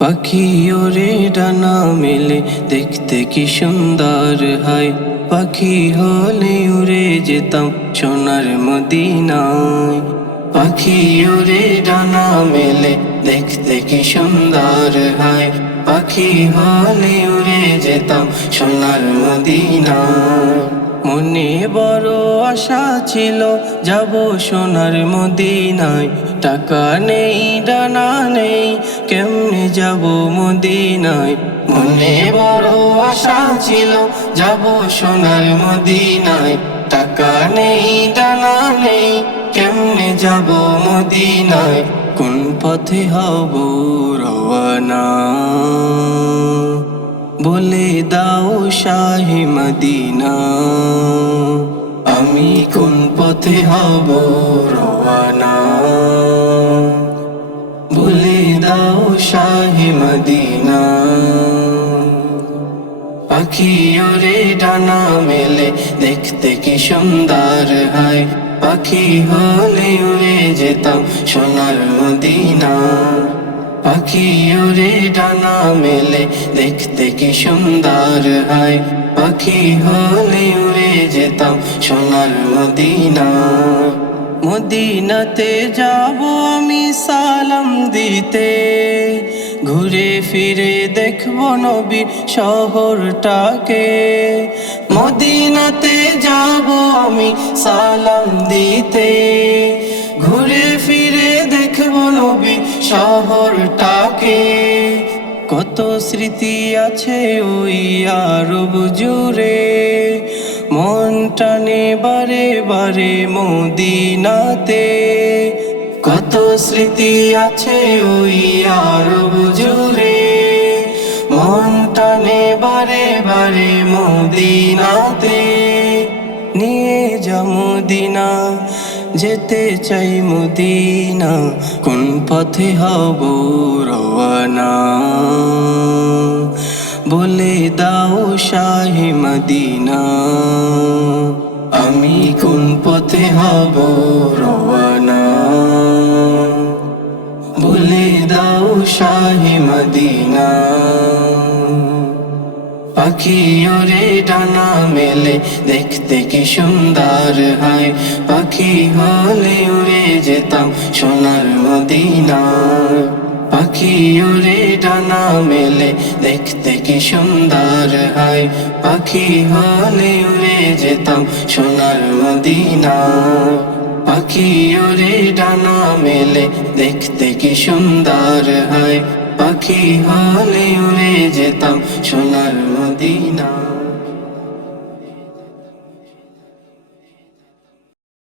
পাখি ওরে ডানা মেলে দেখতে কি সুন্দর হয়। পাখি হলে উড়ে যেতাম সোনার মদিনায়। পাখি ওরে ডানা মেলে দেখতে কি সুন্দর হয়। পাখি হলে উড়ে যেতাম সোনার মদিনায়। মনে বড় আশা ছিল যাব সোনার মদিনায়। টাকা নেই ডানা নেই কেমনে যাব মদিনায়। মনে বড় আশা ছিল যাব সোনার মদিনায়। টাকা নেই ডানা নেই কেমনে যাব মদিনায়। কোন পথে হব রওয়ানা বলে দাও শাহে মদিনা। আমি কোন পথে হব রওয়ানা বলে দাও শাহে মদিনা। পাখি ওরে ডানা মেলে দেখতে কি সুন্দর হয়। পাখি হলে উড়ে যেতাম সোনার মদিনা। পাখি ওরে ডানা মেলে দেখতে কি সুন্দর হয়। পাখি হলে উড়ে যেতাম সোনার মদিনা। মদিনাতে যাব আমি সালাম দিতে, ঘুরে ফিরে দেখব নবীর শহরটাকে। মদিনাতে যাব আমি সালাম দিতে, ঘুরে ফিরে দেখব নবীর শহরটাকে। কত স্মৃতি আছে ওই আরব জুড়ে, মন টানে বারে বারে মদিনাতে। কত স্মৃতি আছে ওই আরব জুড়ে, মন টানে বারে বারে মদিনাতে। নিয়ে যা মদিনা যেতে চাই মদিনা, কোন পথে হব রওয়ানা বলে দাও শাহে মদিনা। আমি কোন পথে হব রওয়ানা বলে দাও শাহে মদিনা। পাখি ওরে ডানা মেলে দেখতে কি সুন্দর হয়। পাখি হলে উড়ে যেতাম সোনার মদিনা। পাখি ওরে ডানা মেলে দেখতে কি সুন্দর হয়। পাখি হলে উড়ে যেতাম সোনার মদিনা। পাখি ওরে ডানা মেলে দেখতে কি সুন্দর হয়। পাখি হলে উড়ে যেতাম সোনার মদিনা।